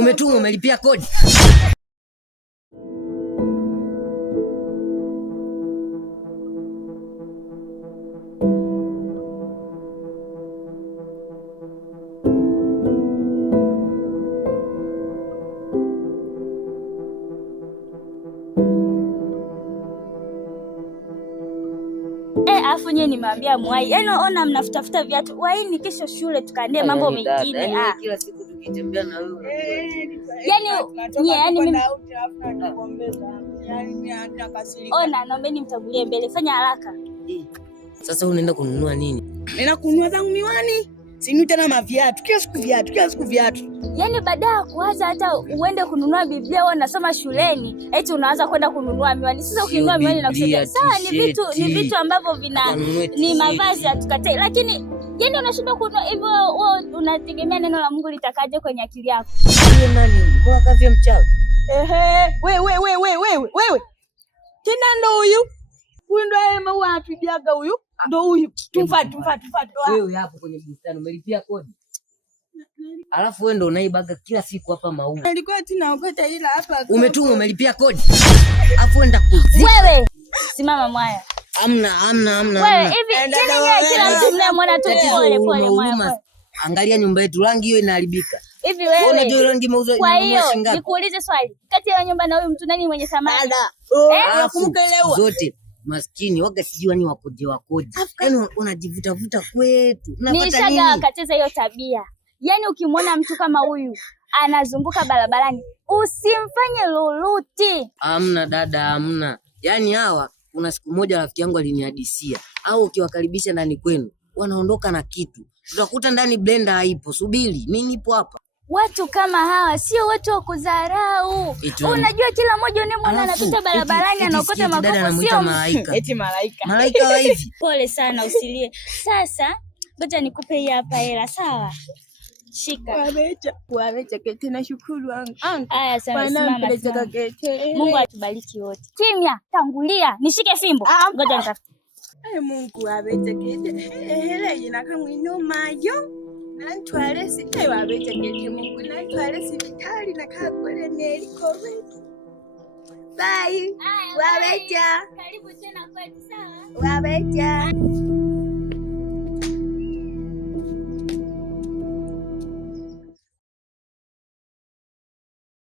Umetumwa, umelipia kodi. Afu nyewe nimeambia mwai. Yaani ona mnafutafuta viatu. Waini kesho shule tukaendee mambo mengine. Yaani kila siku tukitembea na wewe. Yaani mimi ona naombeni mtagulie mbele. Fanya haraka. Sasa unaenda kununua nini? Nenda kununua zangu miwani. Sinu tena maviatu. Kila siku viatu. Yaani baada ya kuacha hata uende kununua Biblia wewe unasoma shuleni, eti unaanza kwenda kununua miwani. Sasa ukinunua miwani na kusaidia. Sawa, ni vitu ambavyo ni mavazi hatukatai. Lakini yaani unashindwa kununua hivyo, wewe unategemea neno la Mungu litakaje kwenye akili yako? Wewe nani? Mbona kazi ya mchawi? Wewe. Tena ndo huyu. Huyu ndo yeye maua atudiaga huyu. Ndo huyu. Tumfuate. Wewe hapo kwenye bustani umelipia kodi. Alafu wewe ndo unaibaga kila siku hapa maua. Nilikuwa tu naokota ila hapa. Umetumwa, umelipia kodi. Alafu enda kuzi. Wewe simama mwaya. Hamna. Wewe hivi kila mtu mnayemwona tu pole mwaya. Angalia nyumba yetu, rangi hiyo inaharibika. Hivi wewe unajua rangi mauzo kwa hiyo nikuulize swali. Kati ya nyumba na huyu mtu nani mwenye thamani? Unakumbuka ile ua? Zote maskini waga sijui ni wakodi. Yaani unajivuta kwetu. Unapata nini? Nishaga akacheza hiyo tabia. Yaani ukimwona mtu kama huyu anazunguka barabarani usimfanye lolote. Hamna dada, hamna. Yaani hawa kuna siku moja rafiki yangu alinihadisia. Au ukiwakaribisha ndani kwenu wanaondoka na kitu. Tutakuta ndani blender haipo. Subiri, mimi nipo hapa. Watu kama hawa sio watu wa kudharau. Unajua kila mmoja unemwona anapita barabarani anaokota makopo sio malaika. Eti malaika. Malaika wa hivi. Pole sana usilie. Sasa ngoja nikupe hii hapa hela, sawa? Shika. Wamecha kete na shukuru wangu. Haya sana Mungu atubariki wote. Kimya, tangulia. Nishike fimbo. Ngoja nitafute. Mungu wamecha kete. Hele inaka mwino mayo. Nantwale sitaye wabecha kete Mungu. Nantwale sibitali na kagore neli kowe. Bye. Wabecha. Karibu tena kwetu, sawa? Wabecha.